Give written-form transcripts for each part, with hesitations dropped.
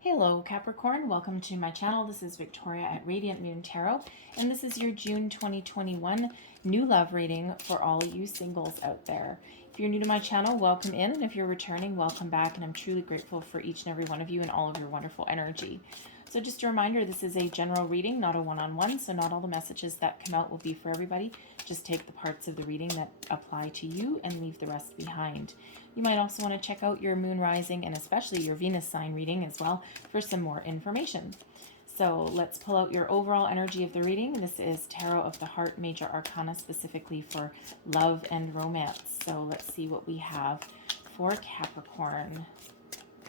Hello Capricorn, welcome to my channel. This is Victoria at Radiant Moon Tarot, and this is your June 2021 new love reading for all you singles out there. If you're new to my channel, welcome in, and if you're returning, welcome back, and I'm truly grateful for each and every one of you and all of your wonderful energy. So just a reminder, this is a general reading, not a one-on-one, so not all the messages that come out will be for everybody. Just take the parts of the reading that apply to you and leave the rest behind. You might also want to check out your moon rising and especially your Venus sign reading as well for some more information. So let's pull out your overall energy of the reading. This is Tarot of the Heart, Major Arcana, specifically for love and romance. So let's see what we have for Capricorn.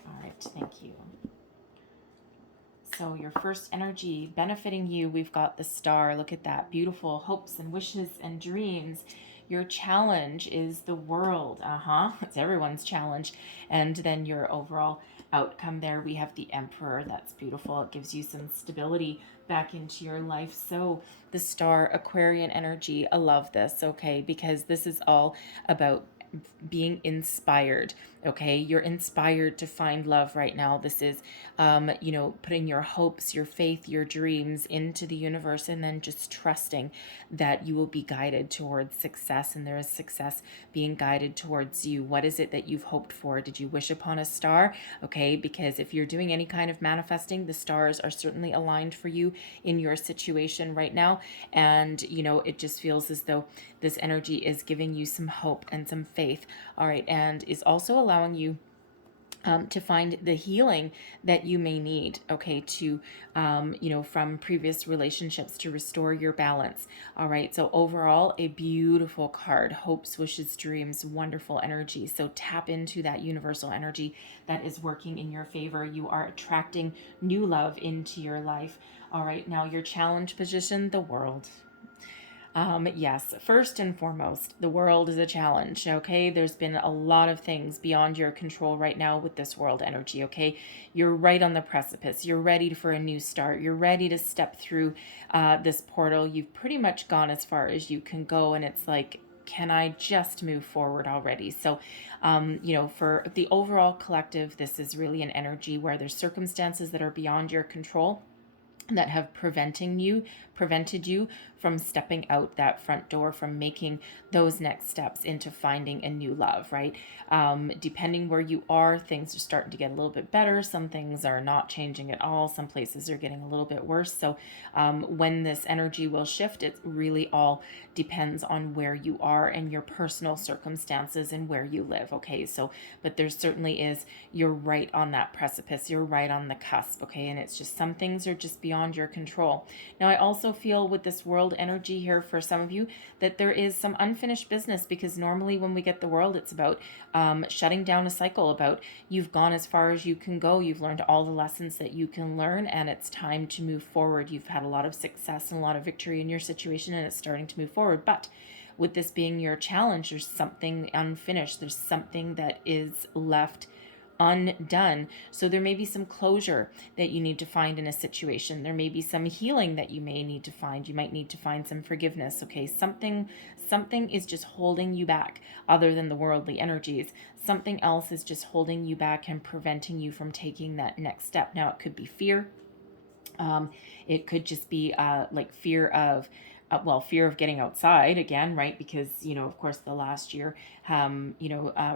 All right, thank you. So your first energy benefiting you, we've got the Star. Look at that. Beautiful hopes and wishes and dreams. Your challenge is the world. It's everyone's challenge. And then your overall outcome there, we have the Emperor. That's beautiful. It gives you some stability back into your life. So the Star Aquarian energy, I love this, okay? Because this is all about being inspired. Okay, you're inspired to find love right now. This is putting your hopes, your faith, your dreams into the universe, and then just trusting that you will be guided towards success, and there is success being guided towards you. What is it that you've hoped for? Did you wish upon a star? Okay, because if you're doing any kind of manifesting, the stars are certainly aligned for you in your situation right now. And it just feels as though this energy is giving you some hope and some faith. All right, and is also allowing you to find the healing that you may need, okay, to, from previous relationships, to restore your balance. All right, so overall, a beautiful card. Hopes, wishes, dreams, wonderful energy. So tap into that universal energy that is working in your favor. You are attracting new love into your life. All right, now your challenge position, the world. Yes, first and foremost, the world is a challenge, okay? There's been a lot of things beyond your control right now with this world energy, okay? You're right on the precipice. You're ready for a new start. You're ready to step through this portal. You've pretty much gone as far as you can go, and it's like, can I just move forward already? So, for the overall collective, this is really an energy where there's circumstances that are beyond your control that have prevented you from stepping out that front door, from making those next steps into finding a new love, right? Depending where you are, things are starting to get a little bit better. Some things are not changing at all. Some places are getting a little bit worse. So when this energy will shift, it really all depends on where you are and your personal circumstances and where you live, okay? So, but there certainly is, you're right on that precipice. You're right on the cusp, okay? And it's just some things are just beyond your control. Now, I also feel with this world energy here for some of you that there is some unfinished business, because normally when we get the world, it's about shutting down a cycle, about you've gone as far as you can go, you've learned all the lessons that you can learn, and it's time to move forward. You've had a lot of success and a lot of victory in your situation, and it's starting to move forward. But with this being your challenge, there's something unfinished. There's something that is left undone. So there may be some closure that you need to find in a situation. There may be some healing that you may need to find. You might need to find some forgiveness. Okay, something is just holding you back other than the worldly energies. Something else is just holding you back and preventing you from taking that next step. Now, it could be fear. It could just be like fear of fear of getting outside again, right? Because, of course, the last year,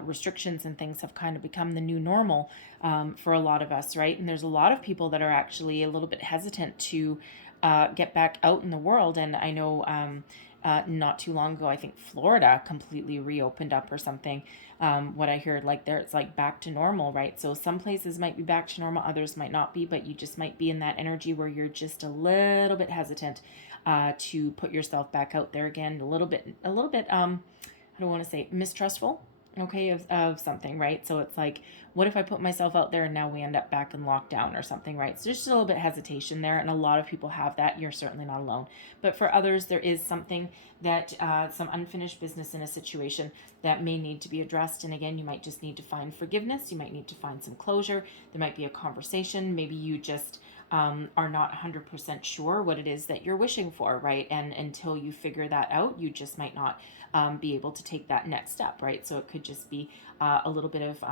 restrictions and things have kind of become the new normal for a lot of us, right? And there's a lot of people that are actually a little bit hesitant to get back out in the world. And I know not too long ago, I think Florida completely reopened up or something. What I heard, like there, it's like back to normal, right? So some places might be back to normal, others might not be, but you just might be in that energy where you're just a little bit hesitant to put yourself back out there again, a little bit, I don't want to say mistrustful, okay, of something, right? So it's like, what if I put myself out there and now we end up back in lockdown or something, right? So just a little bit hesitation there, and a lot of people have that. You're certainly not alone. But for others, there is something that, some unfinished business in a situation that may need to be addressed. And again, you might just need to find forgiveness. You might need to find some closure. There might be a conversation. Maybe you just are not 100% sure what it is that you're wishing for, right? And until you figure that out, you just might not be able to take that next step, right? So it could just be a little bit of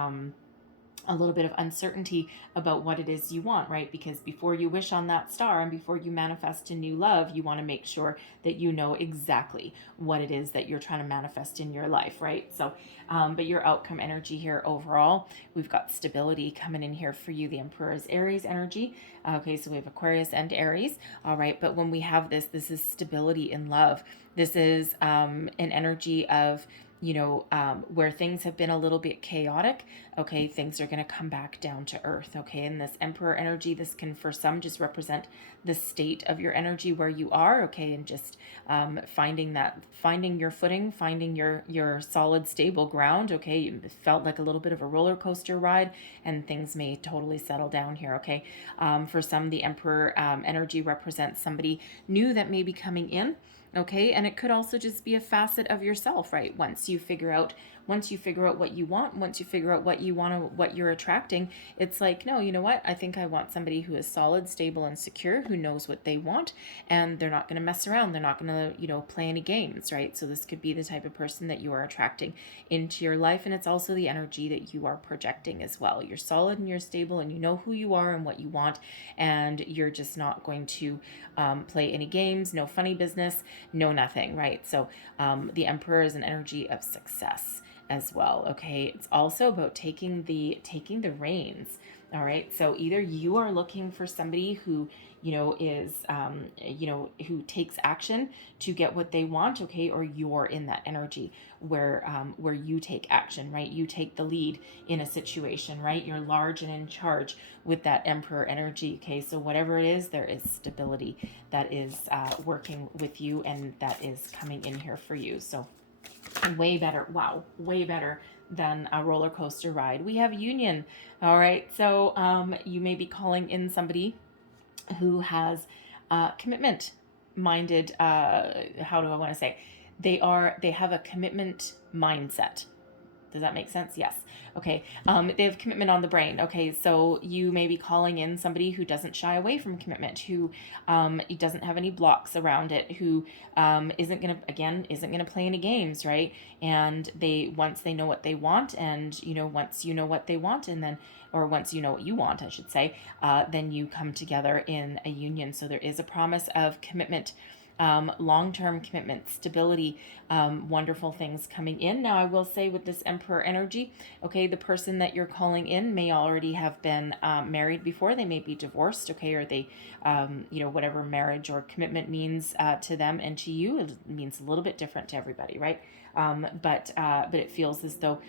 a little bit of uncertainty about what it is you want, right? Because before you wish on that star and before you manifest a new love, you want to make sure that you know exactly what it is that you're trying to manifest in your life, right? So, but your outcome energy here overall, we've got stability coming in here for you. The Emperor's Aries energy. Okay, so we have Aquarius and Aries. All right, but when we have this is stability in love. This is an energy of where things have been a little bit chaotic, okay, things are going to come back down to earth, okay? And this Emperor energy, this can for some just represent the state of your energy where you are, okay, and just finding your footing, finding your solid, stable ground, okay? It felt like a little bit of a roller coaster ride, and things may totally settle down here, okay? For some, the Emperor energy represents somebody new that may be coming in. Okay, and it could also just be a facet of yourself, right? Once you figure out what you want, once you figure out what you're attracting, it's like, no, you know what? I think I want somebody who is solid, stable, and secure, who knows what they want, and they're not going to mess around. They're not going to, play any games, right? So this could be the type of person that you are attracting into your life, and it's also the energy that you are projecting as well. You're solid and you're stable, and you know who you are and what you want, and you're just not going to play any games, no funny business, no nothing, right? So the Emperor is an energy of success as well, okay? It's also about taking the reins. All right, so either you are looking for somebody who is who takes action to get what they want, okay, or you're in that energy where you take action, right? You take the lead in a situation, right? You're large and in charge with that Emperor energy, okay? So whatever it is, there is stability that is working with you, and that is coming in here for you. So way better, wow, way better than a roller coaster ride. We have union. All right, so you may be calling in somebody who has commitment minded, how do I want to say, they have a commitment mindset. Does that make sense? Yes. Okay. They have commitment on the brain. Okay. So you may be calling in somebody who doesn't shy away from commitment, who doesn't have any blocks around it, who isn't going to play any games, right? And once they know what they want, and, once you know what they want, and then, or once you know what you want, I should say, then you come together in a union. So there is a promise of commitment, long-term commitment, stability, wonderful things coming in. Now, I will say with this Emperor energy, okay, the person that you're calling in may already have been married before. They may be divorced, okay, or they, whatever marriage or commitment means to them and to you, it means a little bit different to everybody, right? But it feels as though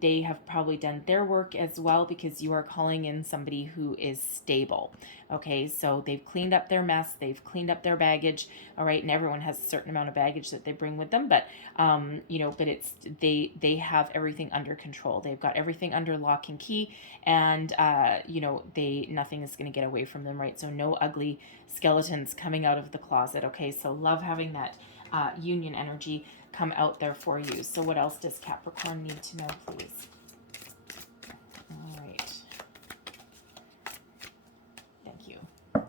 they have probably done their work as well, because you are calling in somebody who is stable. Okay, so they've cleaned up their mess, they've cleaned up their baggage, all right, and everyone has a certain amount of baggage that they bring with them, but but it's they have everything under control. They've got everything under lock and key, and nothing is going to get away from them, right? So no ugly skeletons coming out of the closet. Okay, so love having that union energy come out there for you. So what else does Capricorn need to know, please? All right. Thank you. All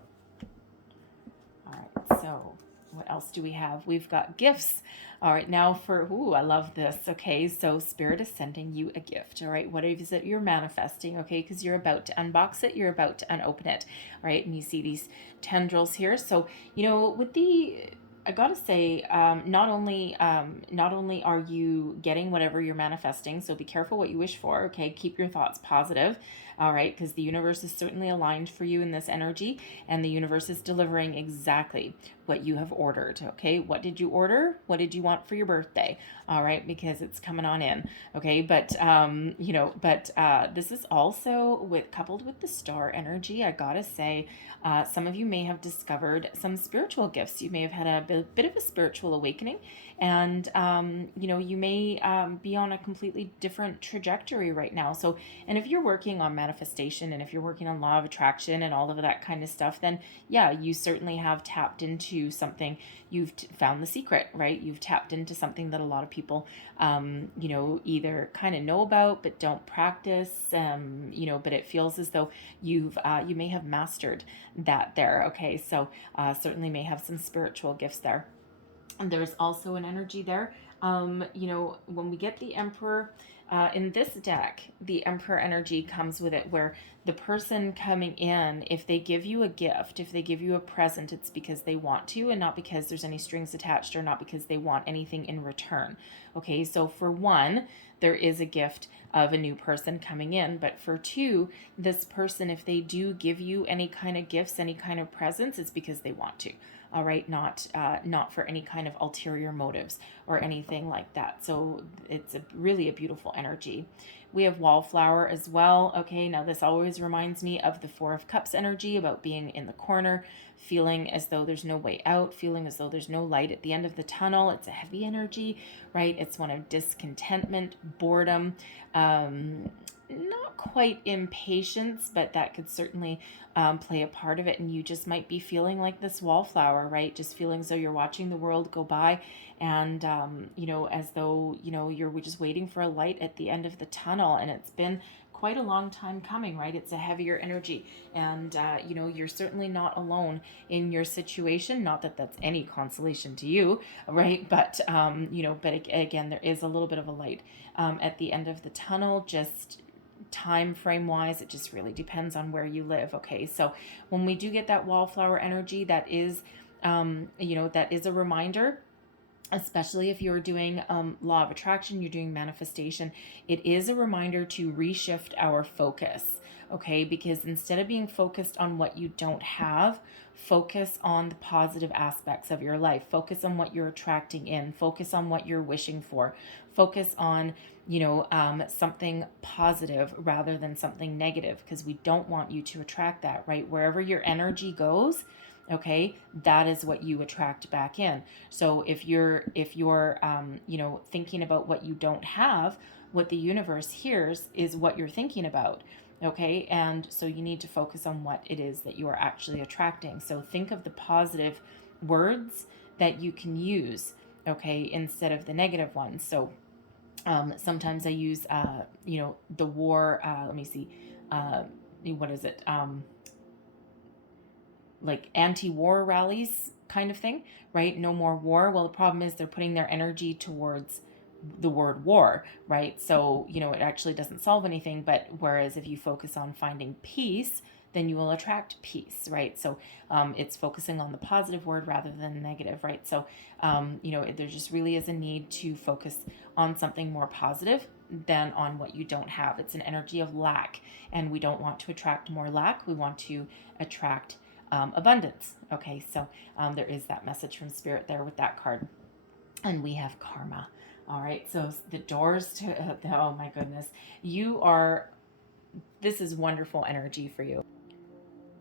right, so what else do we have? We've got gifts. All right, now I love this. Okay, so Spirit is sending you a gift. All right, what is it you're manifesting? Okay, because you're about to unbox it, you're about to unopen it. All right, and you see these tendrils here. So, with I gotta say, not only are you getting whatever you're manifesting, so be careful what you wish for, okay? Keep your thoughts positive, all right? Because the universe is certainly aligned for you in this energy, and the universe is delivering exactly what you have ordered, okay? What did you order? What did you want for your birthday? All right, because it's coming on in, okay? But, this is also coupled with the star energy, I gotta say, some of you may have discovered some spiritual gifts. You may have had a bit of a spiritual awakening, and you may be on a completely different trajectory right now. So, and if you're working on manifestation, and if you're working on law of attraction and all of that kind of stuff, then yeah, you certainly have tapped into something. You've found the secret, right? You've tapped into something that a lot of people either kind of know about but don't practice, but it feels as though you may have mastered that there. Okay, so certainly may have some spiritual gifts there. And there's also an energy there. When we get the Emperor, In this deck, the Emperor energy comes with it, where the person coming in, if they give you a gift, if they give you a present, it's because they want to, and not because there's any strings attached, or not because they want anything in return. Okay, so for one, there is a gift of a new person coming in. But for two, this person, if they do give you any kind of gifts, any kind of presents, it's because they want to. All right, not for any kind of ulterior motives or anything like that. So it's really a beautiful energy. We have wallflower as well. Okay, now this always reminds me of the Four of Cups energy, about being in the corner, feeling as though there's no way out, feeling as though there's no light at the end of the tunnel. It's a heavy energy, right? It's one of discontentment, boredom, not quite impatience, but that could certainly play a part of it. And you just might be feeling like this wallflower, right? Just feeling as though you're watching the world go by, and as though you're just waiting for a light at the end of the tunnel. And it's been quite a long time coming, right? It's a heavier energy, and you're certainly not alone in your situation. Not that that's any consolation to you, right? But but again, there is a little bit of a light at the end of the tunnel. Just time frame wise, it just really depends on where you live. Okay, so when we do get that wallflower energy, that is that is a reminder, especially if you're doing law of attraction, you're doing manifestation, it is a reminder to reshift our focus. Okay, because instead of being focused on what you don't have, focus on the positive aspects of your life. Focus on what you're attracting in. Focus on what you're wishing for. Focus on something positive rather than something negative, because we don't want you to attract that, right? Wherever your energy goes, okay, that is what you attract back in. So if you're thinking about what you don't have, what the universe hears is what you're thinking about. Okay, and so you need to focus on what it is that you are actually attracting. So think of the positive words that you can use, okay, instead of the negative ones. So sometimes I use the war, let me see, what is it, like anti-war rallies kind of thing, right? No more war. Well, the problem is they're putting their energy towards the word war, right? So, it actually doesn't solve anything. But whereas if you focus on finding peace, then you will attract peace, right? So it's focusing on the positive word rather than negative, right? So, there just really is a need to focus on something more positive than on what you don't have. It's an energy of lack, and we don't want to attract more lack. We want to attract abundance. Okay, so there is that message from Spirit there with that card. And we have karma. All right, so the doors to, oh my goodness, this is wonderful energy for you.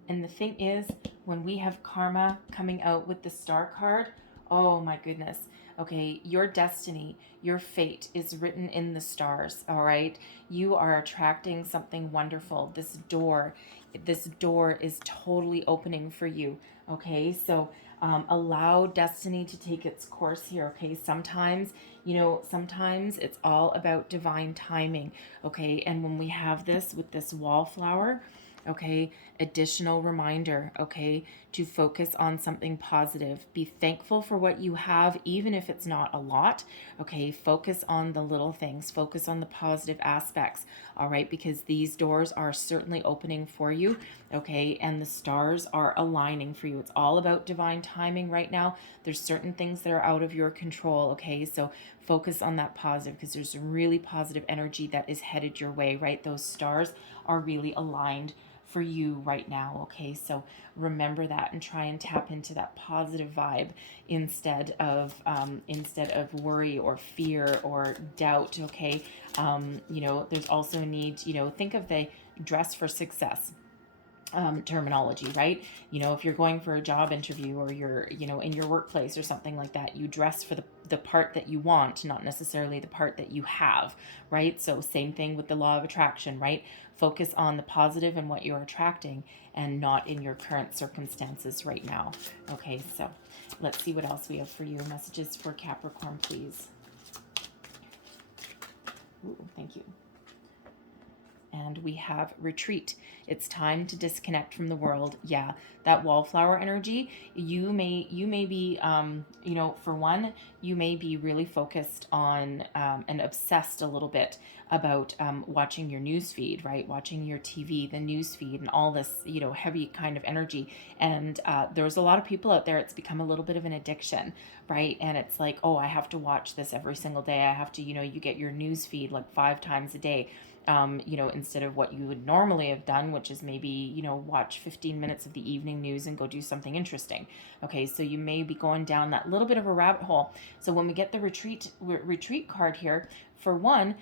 And the thing is, when we have karma coming out with the Star card, oh my goodness. Okay, your destiny, your fate is written in the stars, all right? You are attracting something wonderful. This door is totally opening for you, okay? So allow destiny to take its course here, okay? Sometimes it's all about divine timing, okay? And when we have this with this wallflower, okay, additional reminder, okay, to focus on something positive. Be thankful for what you have, even if it's not a lot, okay? Focus on the little things, focus on the positive aspects, all right? Because these doors are certainly opening for you, okay? And the stars are aligning for you. It's all about divine timing right now. There's certain things that are out of your control, okay? So focus on that positive, because there's some really positive energy that is headed your way, right? Those stars are really aligned for you right now, okay? So remember that and try and tap into that positive vibe instead of worry or fear or doubt, okay? There's also a need, think of the dress for success terminology, right? If you're going for a job interview, or you're, in your workplace or something like that, you dress for the part that you want, not necessarily the part that you have, right? So same thing with the law of attraction, right? Focus on the positive and what you're attracting, and not in your current circumstances right now. Okay, so let's see what else we have for you. Messages for Capricorn, please. Ooh, thank you. And we have retreat. It's time to disconnect from the world. Yeah, that wallflower energy, you may be, for one, you may be really focused on and obsessed a little bit about watching your news feed, right? Watching your TV, the news feed, and all this, heavy kind of energy. And there's a lot of people out there, it's become a little bit of an addiction, right? And it's like, oh, I have to watch this every single day. I have to, you get your news feed like 5 times a day. Instead of what you would normally have done, which is maybe, watch 15 minutes of the evening news and go do something interesting. Okay, so you may be going down that little bit of a rabbit hole. So when we get the retreat card here, for one,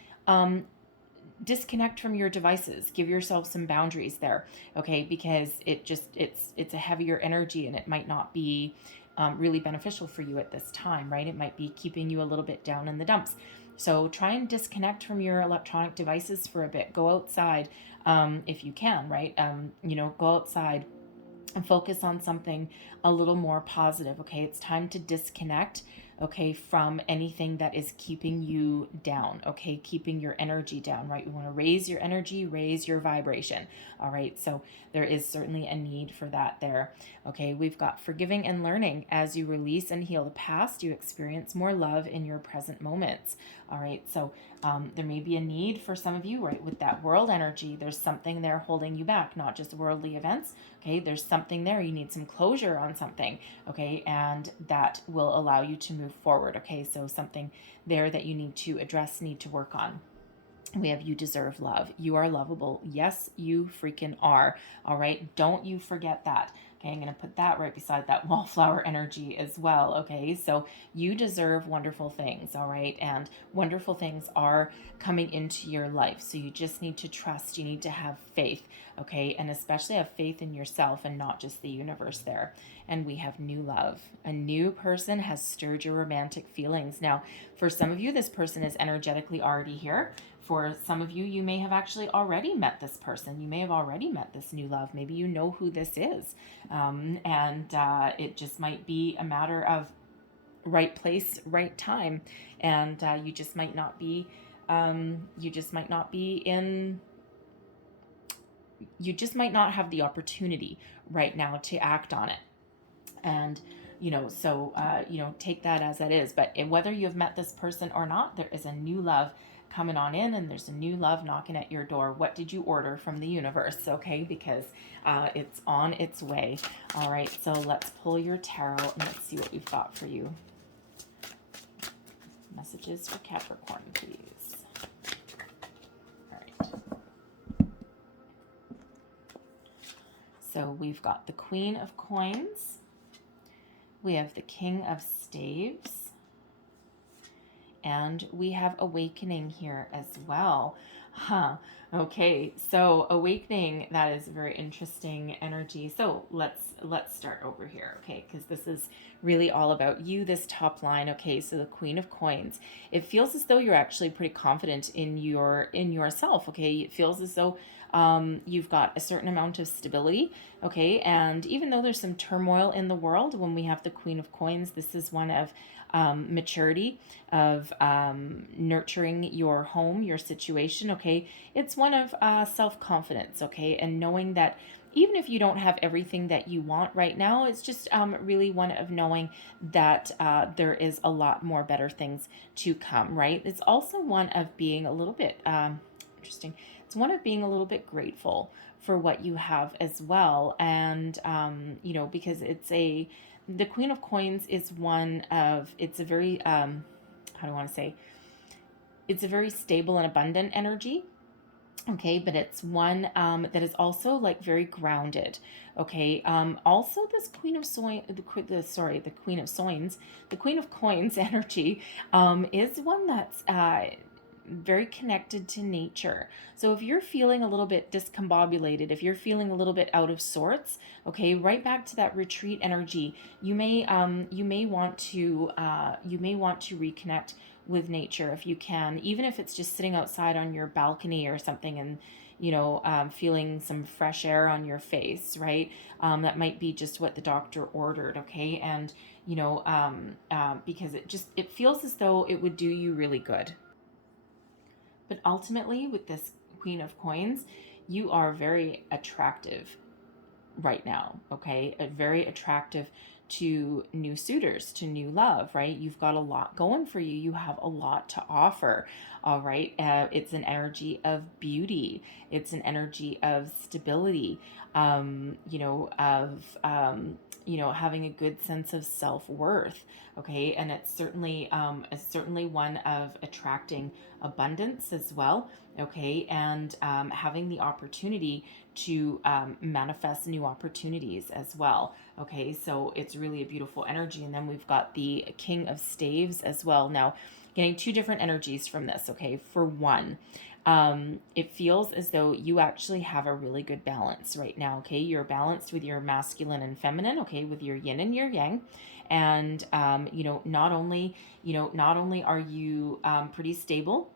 disconnect from your devices. Give yourself some boundaries there, okay? Because it's a heavier energy, and it might not be really beneficial for you at this time, right? It might be keeping you a little bit down in the dumps. So try and disconnect from your electronic devices for a bit. Go outside if you can, right? Go outside and focus on something a little more positive, okay? It's time to disconnect, okay, from anything that is keeping you down, okay? Keeping your energy down, right? We want to raise your energy, raise your vibration, all right? So there is certainly a need for that there, okay? We've got forgiving and learning. As you release and heal the past, you experience more love in your present moments, all right? So there may be a need for some of you, right, with that world energy. There's something there holding you back, not just worldly events, okay? There's something there. You need some closure on something, okay? And that will allow you to move forward, okay? So something there that you need to address, need to work on. We have you deserve love. You are lovable. Yes, you freaking are. All right. Don't you forget that. Okay. I'm going to put that right beside that wallflower energy as well. Okay. So you deserve wonderful things. All right. And wonderful things are coming into your life. So you just need to trust. You need to have faith. Okay. And especially have faith in yourself and not just the universe there. And we have new love. A new person has stirred your romantic feelings. Now, for some of you, this person is energetically already here. For some of you, you may have actually already met this person. You may have already met this new love. Maybe you know who this is. And it just might be a matter of right place, right time. And you just might not be you just might not have the opportunity right now to act on it. And take that as that is. But whether you have met this person or not, there is a new love coming on in, and there's a new love knocking at your door. What did you order from the universe? Okay, because it's on its way. All right, so let's pull your tarot and let's see what we've got for you. Messages for Capricorn, please. All right. So we've got the Queen of Coins. We have the King of Staves. And we have awakening here as well. Okay, so awakening, that is a very interesting energy. So let's start over here, okay? Because this is really all about you, this top line. Okay, so the Queen of Coins. It feels as though you're actually pretty confident in yourself, okay? It feels as though you've got a certain amount of stability, okay? And even though there's some turmoil in the world, when we have the Queen of Coins, this is one of maturity, of nurturing your home, your situation, okay? It's one of self-confidence, okay? And knowing that even if you don't have everything that you want right now, it's just really one of knowing that there is a lot more better things to come, right? It's also one of being a little bit interesting. It's one of being a little bit grateful for what you have as well. And, because the Queen of Coins is it's a very, how do I want to say? It's a very stable and abundant energy. Okay, but it's one that is also like very grounded. Okay, also this the Queen of Coins energy is one that's very connected to nature. So if you're feeling a little bit discombobulated, if you're feeling a little bit out of sorts, okay, right back to that retreat energy, you may want to reconnect with nature if you can, even if it's just sitting outside on your balcony or something and feeling some fresh air on your face, right? That might be just what the doctor ordered, okay? And because it feels as though it would do you really good. But ultimately, with this Queen of Coins, you are very attractive right now, okay? Very attractive to new suitors, to new love, right? You've got a lot going for you. You have a lot to offer, all right? It's an energy of beauty. It's an energy of stability, having a good sense of self-worth, okay? And it's certainly one of attracting abundance as well, okay? And having the opportunity to manifest new opportunities as well. Okay, so it's really a beautiful energy. And then we've got the King of Staves as well. Now, getting two different energies from this. Okay, for one, it feels as though you actually have a really good balance right now. Okay, you're balanced with your masculine and feminine. Okay, with your yin and your yang. And not only are you pretty stable,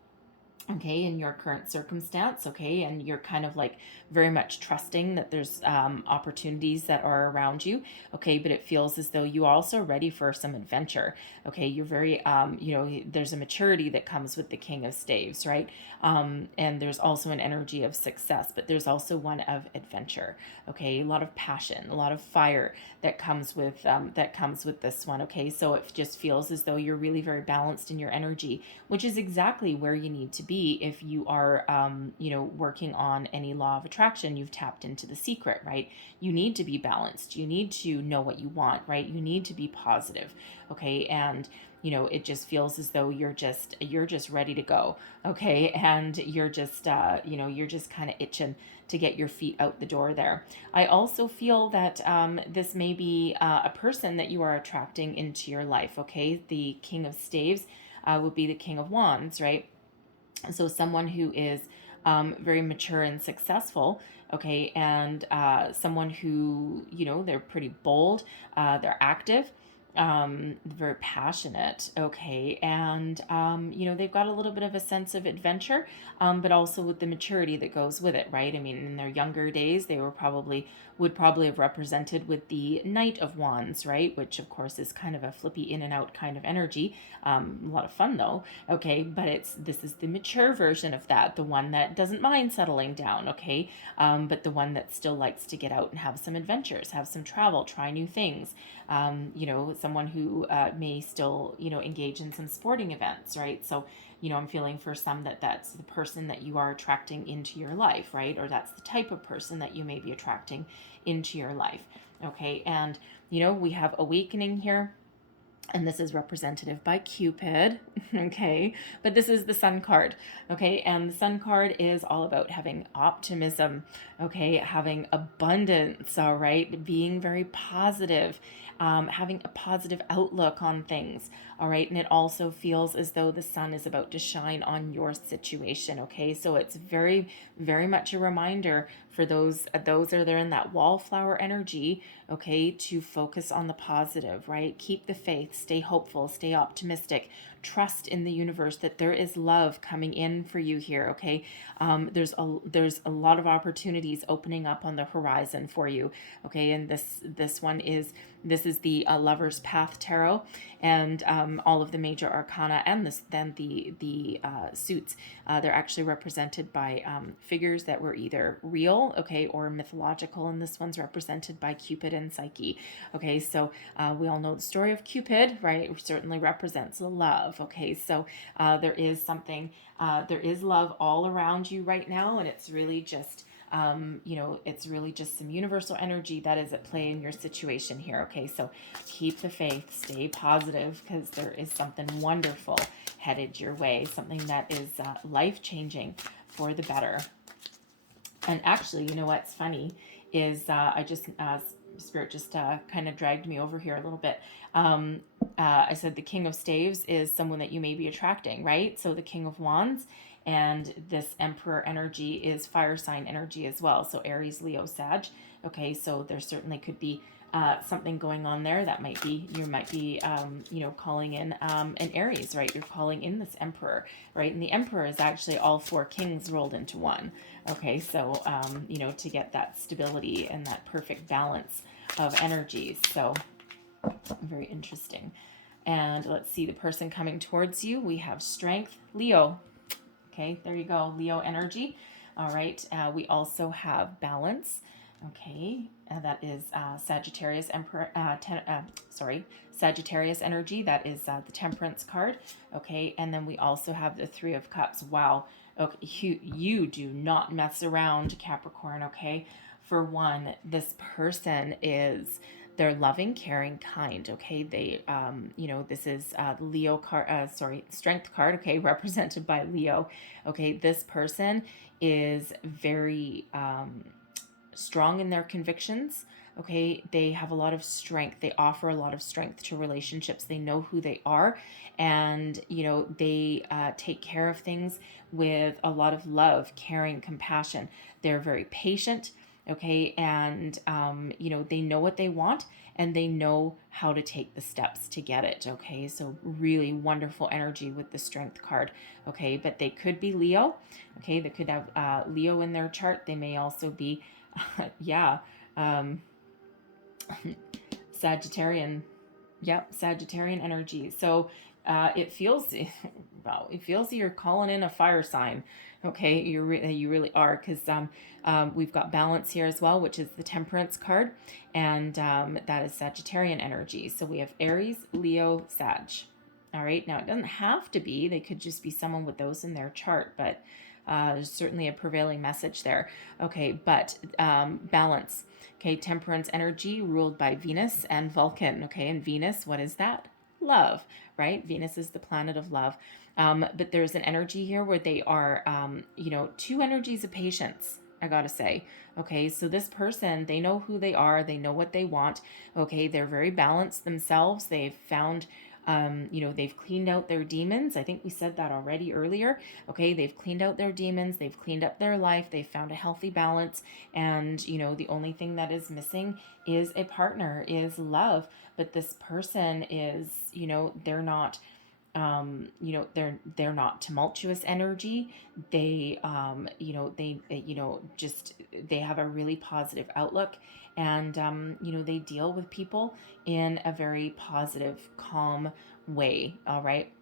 okay, in your current circumstance, okay, and you're kind of like very much trusting that there's opportunities that are around you, okay, but it feels as though you're also ready for some adventure, okay. You're very there's a maturity that comes with the King of Staves, right? And there's also an energy of success, but there's also one of adventure, okay. A lot of passion, a lot of fire that comes with this one, okay. So it just feels as though you're really very balanced in your energy, which is exactly where you need to be if you are working on any law of attraction. You've tapped into the secret, right? You need to be balanced. You need to know what you want, right? You need to be positive, okay? And it just feels as though you're just ready to go, okay? And you're just kind of itching to get your feet out the door there. I also feel that this may be a person that you are attracting into your life, okay? The King of Staves would be the King of Wands, right? So someone who is very mature and successful, okay, and someone who, they're pretty bold, they're active, very passionate, okay, and they've got a little bit of a sense of adventure, but also with the maturity that goes with it, right? I mean, in their younger days, they would probably have represented with the Knight of Wands, right? Which of course is kind of a flippy in and out kind of energy. A lot of fun though, okay? But this is the mature version of that, the one that doesn't mind settling down, okay? But the one that still likes to get out and have some adventures, have some travel, try new things. Someone who may still, engage in some sporting events, right? So, I'm feeling for some that's the person that you are attracting into your life, right? Or that's the type of person that you may be attracting into your life, okay? And, we have awakening here. And this is representative by Cupid, okay? But this is the Sun card, okay? And the Sun card is all about having optimism, okay? Having abundance, all right? Being very positive, having a positive outlook on things, all right? And it also feels as though the sun is about to shine on your situation, okay? So it's very, very much a reminder for those that are in that wallflower energy, okay, to focus on the positive, right? Keep the faith, stay hopeful, stay optimistic, trust in the universe that there is love coming in for you here, okay? There's a lot of opportunities opening up on the horizon for you, okay? And this is the Lover's Path Tarot, and all of the major arcana, and the suits, they're actually represented by figures that were either real, okay, or mythological, and this one's represented by Cupid and Psyche, okay? So we all know the story of Cupid, right? It certainly represents love, okay? So there is love all around you right now, and it's really just it's really just some universal energy that is at play in your situation here, okay? So keep the faith, stay positive, because there is something wonderful headed your way, something that is life-changing for the better. And actually, what's funny is Spirit just kind of dragged me over here a little bit. I said the King of Staves is someone that you may be attracting, right? So the King of Wands and this Emperor energy is fire sign energy as well. So Aries, Leo, Sag. Okay, so there certainly could be something going on there that you might be calling in an Aries, right? You're calling in this Emperor, right? And the Emperor is actually all four kings rolled into one. Okay, so to get that stability and that perfect balance of energies. So very interesting. And let's see, the person coming towards you, we have Strength, Leo. Okay, there you go, Leo energy. All right. We also have balance. Okay, that is Sagittarius Sagittarius energy. That is the Temperance card. Okay, and then we also have the Three of Cups. Wow. Okay, you do not mess around, Capricorn. Okay, for one, this person is, they're loving, caring, kind. Okay, they this is Leo card. Strength card. Okay, represented by Leo. Okay, this person is very strong in their convictions. Okay, they have a lot of strength. They offer a lot of strength to relationships. They know who they are, and they take care of things with a lot of love, caring, compassion. They're very patient. Okay, and they know what they want, and they know how to take the steps to get it. Okay, so really wonderful energy with the Strength card. Okay, but they could be Leo. Okay, they could have Leo in their chart. They may also be yeah, um, Sagittarian. Yep, Sagittarian energy. So it feels, well, it feels you're calling in a fire sign. Okay, you really are, because we've got balance here as well, which is the Temperance card, and that is Sagittarian energy. So we have Aries, Leo, Sag. All right, now it doesn't have to be. They could just be someone with those in their chart, but there's certainly a prevailing message there. Okay, but balance. Okay, Temperance energy ruled by Venus and Vulcan. Okay, and Venus, what is that? Love, right? Venus is the planet of love. But there's an energy here where they are, two energies of patience, I gotta say. Okay, so this person, they know who they are, they know what they want. Okay, they're very balanced themselves. They've found they've cleaned out their demons. I think we said that already earlier. Okay, they've cleaned out their demons, they've cleaned up their life, they've found a healthy balance, and the only thing that is missing is a partner, is love. But this person is, they're not they're not tumultuous energy. They just, they have a really positive outlook, and they deal with people in a very positive, calm way. All right,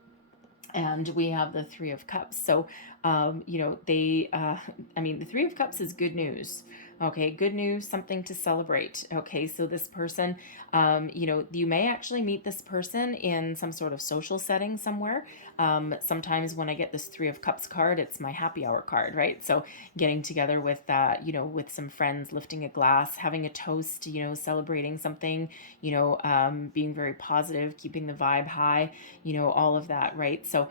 and we have the Three of Cups. So the Three of Cups is good news. Okay, good news, something to celebrate. Okay, so this person, you may actually meet this person in some sort of social setting somewhere. Sometimes when I get this Three of Cups card, it's my happy hour card, right? So getting together with, with some friends, lifting a glass, having a toast, celebrating something, being very positive, keeping the vibe high, all of that, right? So,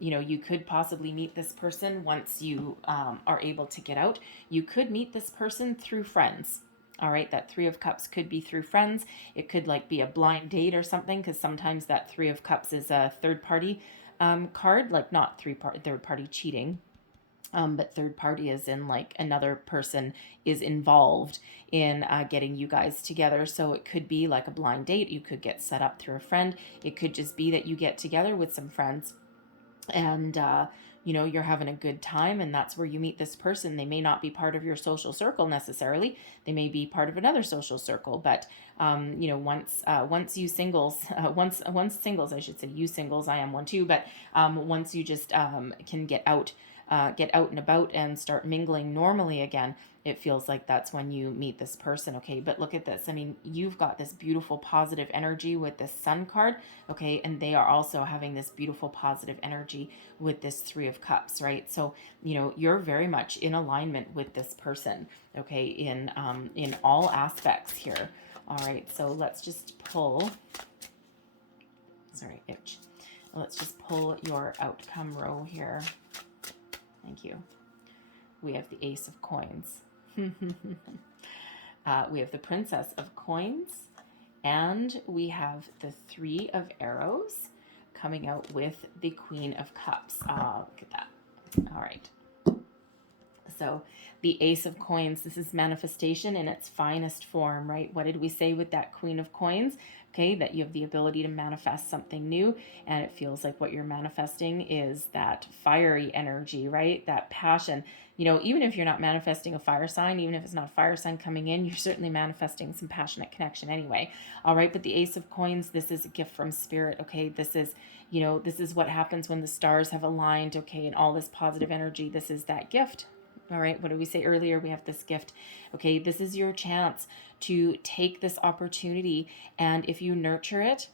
you could possibly meet this person once you are able to get out. You could meet this person through friends. All right, that Three of Cups could be through friends. It could be a blind date or something, because sometimes that Three of Cups is a third party card, not third party cheating. But third party is in another person is involved in getting you guys together. So it could be like a blind date. You could get set up through a friend. It could just be that you get together with some friends, and you're having a good time, and that's where you meet this person. They may not be part of your social circle necessarily. They may be part of another social circle, but once you singles, once singles, I should say, you singles, I am one too, but once you just can get out and about and start mingling normally again, it feels like that's when you meet this person. Okay, but look at this. I mean, you've got this beautiful positive energy with this Sun card. Okay, and they are also having this beautiful positive energy with this Three of Cups, right? So you're very much in alignment with this person. Okay, in all aspects here. All right, so let's just pull. Sorry, itch. Let's just pull your outcome row here. Thank you. We have the Ace of Coins. We have the Princess of Coins. And we have the Three of Arrows coming out with the Queen of Cups. Look at that. All right. So the Ace of Coins, this is manifestation in its finest form, right? What did we say with that Queen of Coins? Okay, that you have the ability to manifest something new, and it feels like what you're manifesting is that fiery energy, right? That passion. Even if you're not manifesting a fire sign, even if it's not a fire sign coming in, you're certainly manifesting some passionate connection anyway. All right, but the Ace of Coins, this is a gift from Spirit, okay? This is, this is what happens when the stars have aligned, okay, and all this positive energy. This is that gift. All right, what did we say earlier? We have this gift. Okay, this is your chance to take this opportunity, and if you nurture it,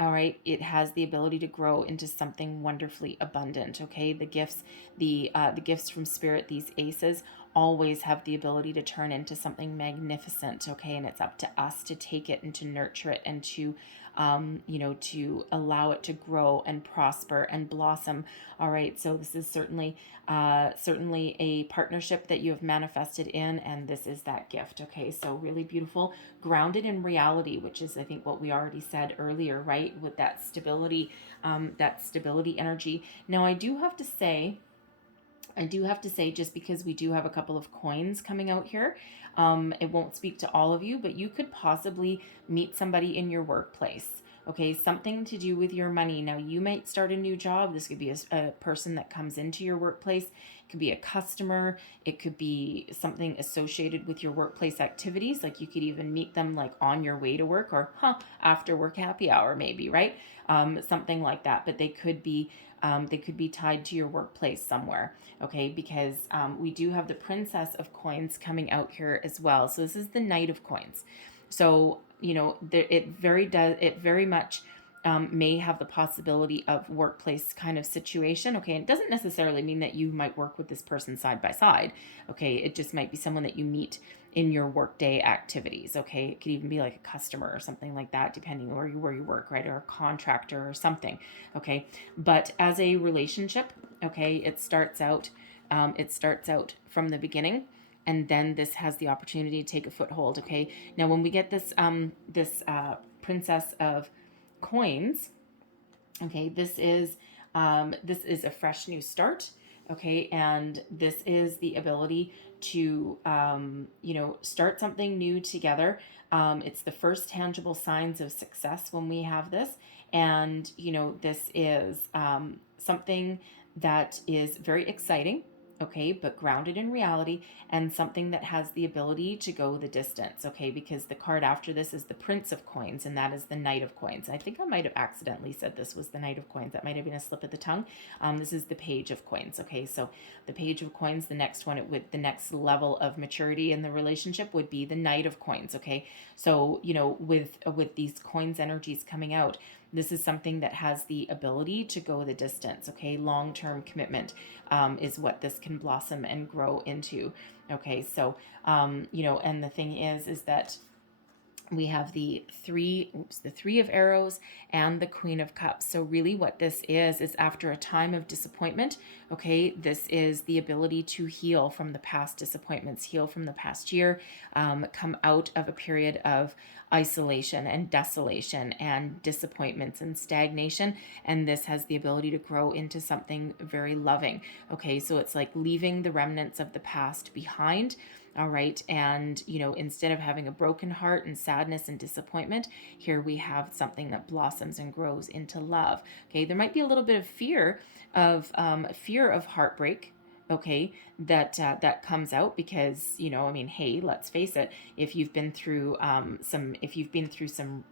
all right, it has the ability to grow into something wonderfully abundant. Okay, the gifts from spirit, these aces, always have the ability to turn into something magnificent. Okay, and it's up to us to take it and to nurture it and to to allow it to grow and prosper and blossom. All right, so this is certainly a partnership that you have manifested in, and this is that gift. Okay, so really beautiful, grounded in reality, which is, I think, what we already said earlier, right? With that stability energy. Now, I do have to say, just because we do have a couple of coins coming out here, it won't speak to all of you, but you could possibly meet somebody in your workplace. Okay, something to do with your money. Now, you might start a new job. This could be a person that comes into your workplace. It could be a customer. It could be something associated with your workplace activities. Like you could even meet them like on your way to work, or after work happy hour, maybe, right? Something like that. But they could be tied to your workplace somewhere. Okay, because we do have the Princess of Coins coming out here as well. So this is the Knight of Coins. So it very much may have the possibility of workplace kind of situation. Okay, it doesn't necessarily mean that you might work with this person side by side. Okay, it just might be someone that you meet in your workday activities. Okay, it could even be like a customer or something like that, depending on where you work, right, or a contractor or something. Okay, but as a relationship, okay, it starts out from the beginning, and then this has the opportunity to take a foothold. Okay, now when we get this Princess of Coins, okay, this is a fresh new start. Okay, and this is the ability to start something new together. It's the first tangible signs of success when we have this, and this is something that is very exciting. Okay, but grounded in reality, and something that has the ability to go the distance. Okay, because the card after this is the Prince of Coins, and that is the Knight of Coins. I think I might have accidentally said this was the Knight of Coins. That might have been a slip of the tongue. This is the Page of Coins. Okay, so the Page of Coins, the next one, with the next level of maturity in the relationship would be the Knight of Coins. Okay, so with these coins energies coming out, this is something that has the ability to go the distance. Okay, long-term commitment is what this can blossom and grow into. Okay, so and the thing is that we have the three of arrows and the Queen of Cups. So really what this is after a time of disappointment, okay, this is the ability to heal from the past disappointments, heal from the past year, come out of a period of isolation and desolation and disappointments and stagnation, and this has the ability to grow into something very loving. Okay, so it's like leaving the remnants of the past behind. All right, and instead of having a broken heart and sadness and disappointment, here we have something that blossoms and grows into love. Okay, there might be a little bit of fear of heartbreak. Okay, that comes out because hey, let's face it, if you've been through some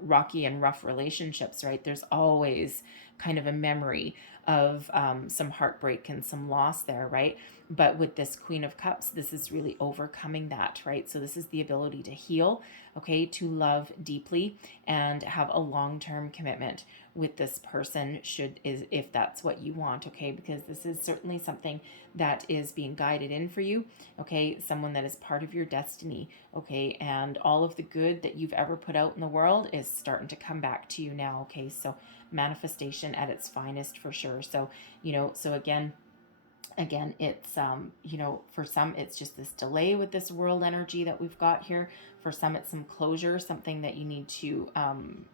rocky and rough relationships, right, there's always kind of a memory of some heartbreak and some loss there, right? But with this Queen of Cups, this is really overcoming that, right? So this is the ability to heal, okay, to love deeply and have a long-term commitment with this person, if that's what you want, okay? Because this is certainly something that is being guided in for you, okay? Someone that is part of your destiny, okay? And all of the good that you've ever put out in the world is starting to come back to you now, okay? So manifestation at its finest for sure. So so again, it's for some it's just this delay with this world energy that we've got here. For some it's some closure, something that you need to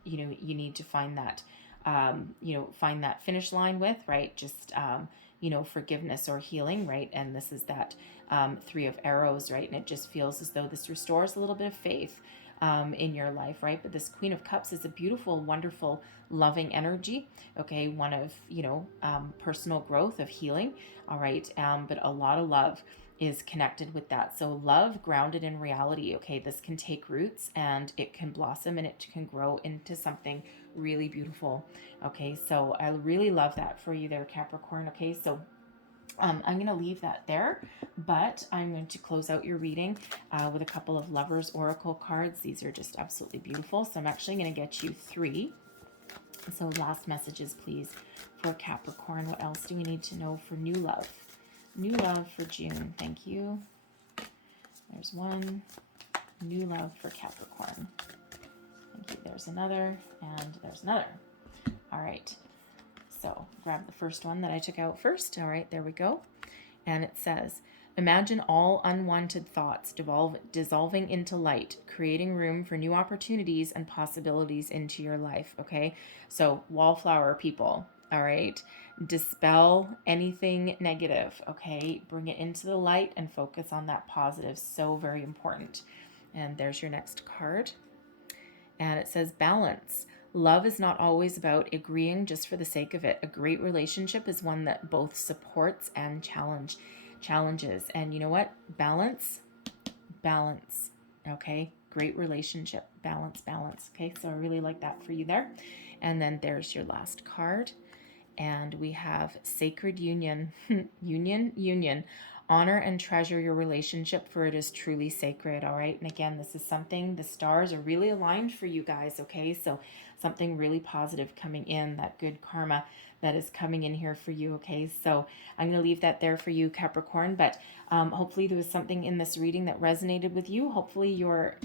you need to find that find that finish line with, right? Just forgiveness or healing, right? And this is that Three of Arrows, right? And it just feels as though this restores a little bit of faith in your life, right? But this Queen of Cups is a beautiful, wonderful, loving energy, okay? One of, personal growth, of healing, all right? But a lot of love is connected with that. So love grounded in reality, okay? This can take roots and it can blossom and it can grow into something really beautiful, okay? So I really love that for you there, Capricorn, okay? So I'm going to leave that there, but I'm going to close out your reading with a couple of Lovers Oracle cards. These are just absolutely beautiful. So I'm actually going to get you 3. So last messages, please, for Capricorn. What else do we need to know for new love? New love for June. Thank you. There's 1. New love for Capricorn. Thank you. There's another, and there's another. All right. So grab the first one that I took out first. All right, there we go. And it says, imagine all unwanted thoughts dissolving into light, creating room for new opportunities and possibilities into your life. Okay, so wallflower people. All right, dispel anything negative. Okay, bring it into the light and focus on that positive. So very important. And there's your next card. And it says balance. Love is not always about agreeing just for the sake of it. A great relationship is one that both supports and challenges. And you know what? Balance. Okay? Great relationship. Balance. Okay? So I really like that for you there. And then there's your last card. And we have sacred union. Union. Honor and treasure your relationship, for it is truly sacred. All right. And again, this is something the stars are really aligned for you guys. Okay. So something really positive coming in, that good karma that is coming in here for you. Okay. So I'm going to leave that there for you, Capricorn. But hopefully there was something in this reading that resonated with you. Hopefully your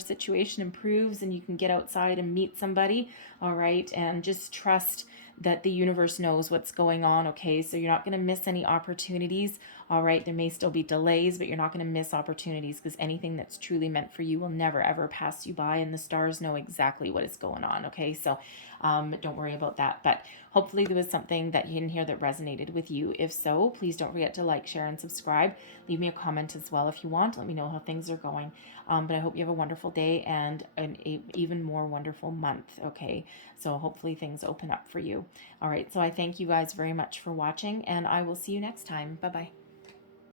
situation improves and you can get outside and meet somebody. All right. And just trust that the universe knows what's going on. Okay. So you're not going to miss any opportunities. All right, there may still be delays, but you're not going to miss opportunities, because anything that's truly meant for you will never, ever pass you by, and the stars know exactly what is going on, okay? So don't worry about that. But hopefully there was something that you in here that resonated with you. If so, please don't forget to like, share, and subscribe. Leave me a comment as well if you want. Let me know how things are going. But I hope you have a wonderful day and an even more wonderful month, okay? So hopefully things open up for you. All right, so I thank you guys very much for watching, and I will see you next time. Bye-bye.